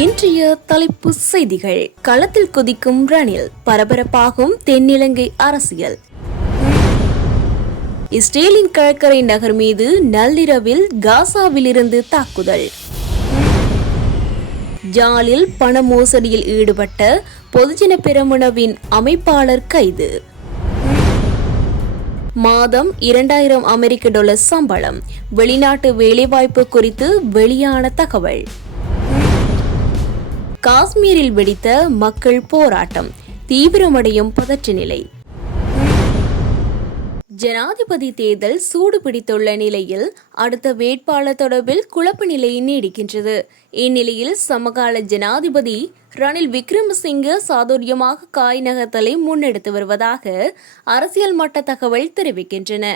இன்றைய தலைப்பு செய்திகள். களத்தில் குதிக்கும் ரணில், பரபரப்பாகும் தென்னிலங்கை அரசியல். இஸ்ரேலின் கடற்கரை நகர் மீது நள்ளிரவில் காசாவிலிருந்து தாக்குதல். ஜாலில் பண மோசடியில் ஈடுபட்ட பொதுஜன பெரமுனவின் அமைப்பாளர் கைது. மாதம் 2000 அமெரிக்க டாலர் சம்பளம். வெளிநாட்டு வேலைவாய்ப்பு குறித்து வெளியான தகவல். காஷ்மீரில் வெடித்த மக்கள் போராட்டம், தீவிரமடையும் பதற்ற நிலை. ஜனாதிபதி தேர்தல் சூடு பிடித்துள்ள நிலையில் அடுத்த வேட்பாளர் தொடர்பில் குழப்ப நிலை நீடிக்கின்றது. இந்நிலையில் சமகால ஜனாதிபதி ரணில் விக்ரமசிங்க சாதுரியமாக காய் நகர்த்தலை முன்னெடுத்து வருவதாக அரசியல் மட்ட தகவல் தெரிவிக்கின்றன.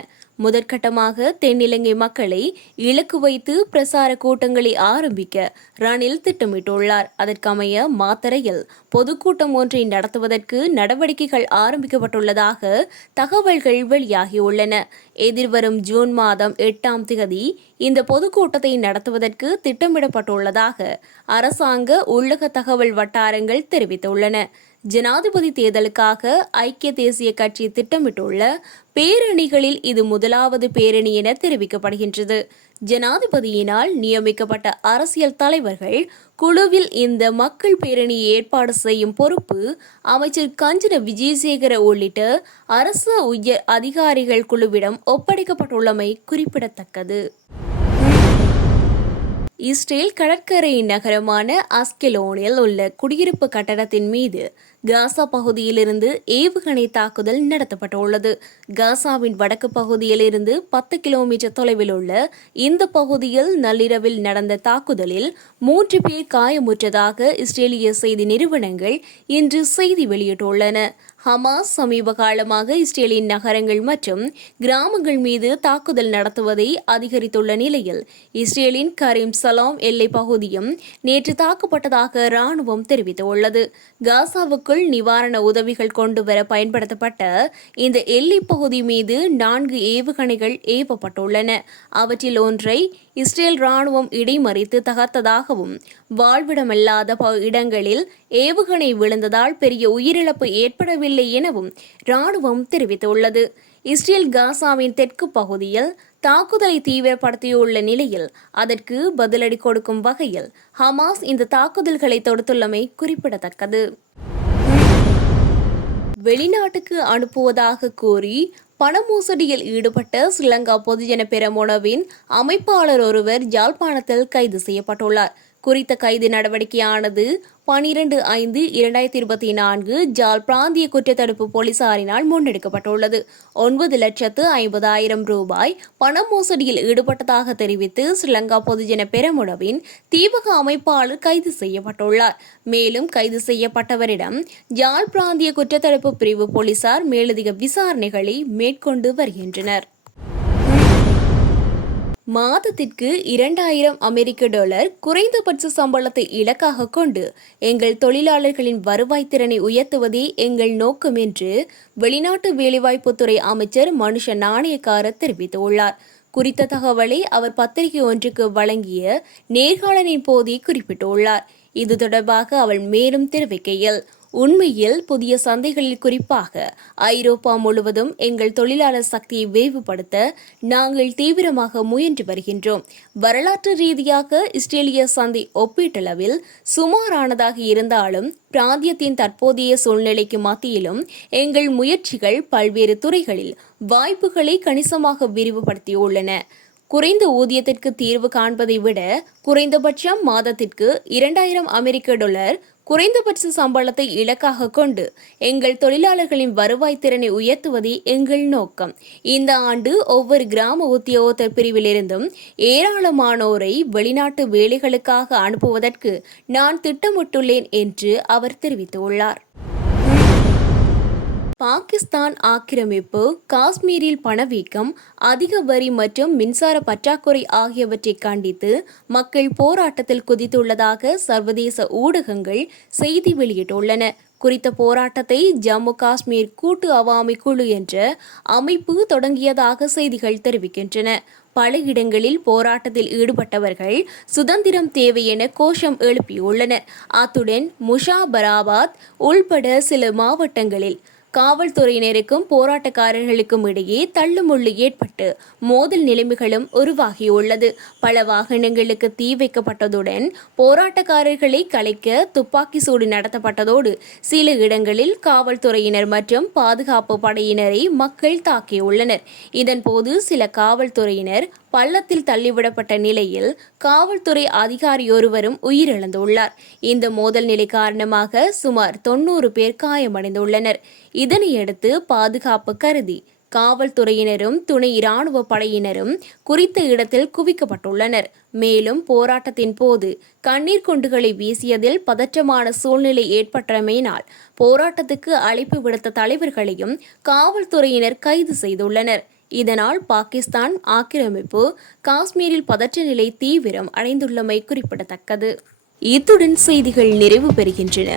முதற்கட்டமாக தென்னிலங்கை மக்களை இலக்கு வைத்து பிரசார கூட்டங்களை ஆரம்பிக்க ரணில் திட்டமிட்டுள்ளார். அதற்கமைய மாத்தறையில் பொதுக்கூட்டம் ஒன்றை நடத்துவதற்கு நடவடிக்கைகள் ஆரம்பிக்கப்பட்டுள்ளதாக தகவல்கள் வெளியாகியுள்ளன. எதிர்வரும் ஜூன் மாதம் 8ஆம் தேதி இந்த பொதுக்கூட்டத்தை நடத்துவதற்கு திட்டமிடப்பட்டுள்ளதாக அரசாங்க உள்ளக தகவல் வட்டாரங்கள் தெரிவித்துள்ளன. ஜனாதிபதி தேர்தலுக்காக ஐக்கிய தேசிய கட்சி திட்டமிட்டுள்ள பேரணிகளில் இது முதலாவது பேரணி என தெரிவிக்கப்படுகின்றது. ஜனாதிபதியினால் நியமிக்கப்பட்ட அரசியல் தலைவர்கள் குழுவில் இந்த மக்கள் பேரணியை ஏற்பாடு செய்யும் பொறுப்பு அமைச்சர் கஞ்சன விஜயசேகர உள்ளிட்ட அரசு உயர் அதிகாரிகள் குழுவிடம் ஒப்படைக்கப்பட்டுள்ளமை குறிப்பிடத்தக்கது. இஸ்ரேல் கடற்கரை நகரமான அஸ்கெலோனில் உள்ள குடியிருப்பு கட்டடத்தின் மீது காசா பகுதியிலிருந்து ஏவுகணை தாக்குதல் நடத்தப்பட்டுள்ளது. காசாவின் வடக்கு பகுதியிலிருந்து 10 கிலோமீட்டர் தொலைவில் உள்ள இந்த பகுதியில் நள்ளிரவில் நடந்த தாக்குதலில் 3 பேர் காயமுற்றதாக இஸ்ரேலிய செய்தி நிறுவனங்கள் இன்று செய்தி வெளியிட்டுள்ளன. ஹமாஸ் சமீப காலமாக இஸ்ரேலின் நகரங்கள் மற்றும் கிராமங்கள் மீது தாக்குதல் நடத்துவதை அதிகரித்துள்ள நிலையில் இஸ்ரேலின் கரீம் சலாம் எல்லை பகுதியும் நேற்று தாக்கப்பட்டதாக ராணுவம் தெரிவித்துள்ளது. காசாவுக்குள் நிவாரண உதவிகள் கொண்டுவர பயன்படுத்தப்பட்ட இந்த எல்லை பகுதி மீது 4 ஏவுகணைகள் ஏவப்பட்டுள்ளன. அவற்றில் ஒன்றை இஸ்ரேல் ராணுவம் இடைமறித்து தகர்த்ததாகவும் வாழ்விடமில்லாத இடங்களில் ஏவுகணை விழுந்ததால் பெரிய உயிரிழப்பு ஏற்படவில்லை எனவும் ராணுவம் தெரிவித்துள்ளது. இஸ்ரேல் காசாவின் தெற்கு பகுதியில் தாக்குதலை தீவிரப்படுத்தியுள்ள நிலையில் அதற்கு பதிலடி கொடுக்கும் வகையில் ஹமாஸ் இந்த தாக்குதல்களை தொடுத்துள்ளமை குறிப்பிடத்தக்கது. வெளிநாட்டுக்கு அனுப்புவதாக கூறி பண மோசடியில் ஈடுபட்ட ஸ்ரீலங்கா பொதுஜன பெரமுனவின் அமைப்பாளர் ஒருவர் யாழ்ப்பாணத்தில் கைது செய்யப்பட்டுள்ளார். குறித்த கைது நடவடிக்கையானது 12/5/2024 ஜாழ் பிராந்திய குற்றத்தடுப்பு போலீசாரினால் முன்னெடுக்கப்பட்டுள்ளது. 9,50,000 ரூபாய் பண மோசடியில் ஈடுபட்டதாக தெரிவித்து ஸ்ரீலங்கா பொதுஜன பெரமுனவின் தீவக அமைப்பாளர் கைது செய்யப்பட்டுள்ளார். மேலும் கைது செய்யப்பட்டவரிடம் ஜாழ் பிராந்திய குற்றத்தடுப்பு பிரிவு போலீசார் மேலதிக விசாரணைகளை மேற்கொண்டு வருகின்றனர். மாதத்திற்கு 2000 அமெரிக்க டாலர் குறைந்தபட்ச சம்பளத்தை இலக்காக கொண்டு எங்கள் தொழிலாளர்களின் வருவாய் திறனை உயர்த்துவதே எங்கள் நோக்கம் என்று வெளிநாட்டு வேலைவாய்ப்புத்துறை அமைச்சர் மனுஷ நாணயக்கார தெரிவித்துள்ளார். குறித்த தகவலை அவர் பத்திரிகை ஒன்றுக்கு வழங்கிய நேர்காணலின் போதே குறிப்பிட்டுள்ளார். இது தொடர்பாக அவர் மேலும் தெரிவிக்கையில், உண்மையில் புதிய சந்தைகளில் குறிப்பாக ஐரோப்பா முழுவதும் எங்கள் தொழிலாளர் சக்தியை விரிவுபடுத்த நாங்கள் தீவிரமாக முயன்று வருகின்றோம். வரலாற்று ரீதியாக இஸ்ரேலிய சந்தை ஒப்பீட்டளவில் சுமாரானதாக இருந்தாலும் பிராந்தியத்தின் தற்போதைய சூழ்நிலைக்கு மத்தியிலும் எங்கள் முயற்சிகள் பல்வேறு துறைகளில் வாய்ப்புகளை கணிசமாக விரிவுபடுத்தியுள்ளன. குறைந்த ஊதியத்திற்கு தீர்வு காண்பதை விட குறைந்தபட்சம் மாதத்திற்கு 2000 அமெரிக்க டாலர் குறைந்தபட்ச சம்பளத்தை இலக்காக கொண்டு எங்கள் தொழிலாளர்களின் வருவாய் திறனை உயர்த்துவதே எங்கள் நோக்கம். இந்த ஆண்டு ஒவ்வொரு கிராம உத்தியோகத்தர் பிரிவிலிருந்தும் ஏராளமானோரை வெளிநாட்டு வேலைகளுக்காக அனுப்புவதற்கு நான் திட்டமிட்டுள்ளேன் என்று அவர் தெரிவித்துள்ளார். பாகிஸ்தான் ஆக்கிரமிப்பு, காஷ்மீரில் பணவீக்கம், அதிக வரி மற்றும் மின்சார பற்றாக்குறை ஆகியவற்றை கண்டித்து மக்கள் போராட்டத்தில் குதித்துள்ளதாக சர்வதேச ஊடகங்கள் செய்தி வெளியிட்டுள்ளன. குறித்த போராட்டத்தை ஜம்மு காஷ்மீர் கூட்டு அவாமி குழு என்ற அமைப்பு தொடங்கியதாக செய்திகள் தெரிவிக்கின்றன. பல இடங்களில் போராட்டத்தில் ஈடுபட்டவர்கள் சுதந்திரம் தேவை என கோஷம் எழுப்பியுள்ளனர். அத்துடன் முஷாபராபாத் உள்பட சில மாவட்டங்களில் காவல்துறையினருக்கும் போராட்டக்காரர்களுக்கும் இடையே தள்ளுமுள்ளு ஏற்பட்டு மோதல் நிலைமைகளும் உருவாகியுள்ளது. பல வாகனங்களுக்கு தீ வைக்கப்பட்டதுடன் போராட்டக்காரர்களை கலைக்க துப்பாக்கி சூடு நடத்தப்பட்டதோடு சில இடங்களில் காவல்துறையினர் மற்றும் பாதுகாப்பு படையினரை மக்கள் தாக்கியுள்ளனர். இதன்போது சில காவல்துறையினர் பள்ளத்தில் தள்ளிவிடப்பட்ட நிலையில் காவல்துறை அதிகாரியொருவரும் உயிரிழந்துள்ளார். இந்த மோதல் நிலை காரணமாக சுமார் 90 பேர் காயமடைந்துள்ளனர். இதனையடுத்து பாதுகாப்பு கருதி காவல்துறையினரும் துணை இராணுவ படையினரும் குறித்த இடத்தில் குவிக்கப்பட்டுள்ளனர். மேலும் போராட்டத்தின் போது கண்ணீர் குண்டுகளை வீசியதில் பதற்றமான சூழ்நிலை ஏற்பட்டமையினால் போராட்டத்துக்கு அழைப்பு விடுத்த தலைவர்களையும் காவல்துறையினர் கைது செய்துள்ளனர். இதனால் பாகிஸ்தான் ஆக்கிரமிப்பு காஷ்மீரில் பதற்ற நிலை தீவிரம் அடைந்துள்ளமை குறிப்பிடத்தக்கது. இத்துடன் செய்திகள் நிறைவு பெறுகின்றன.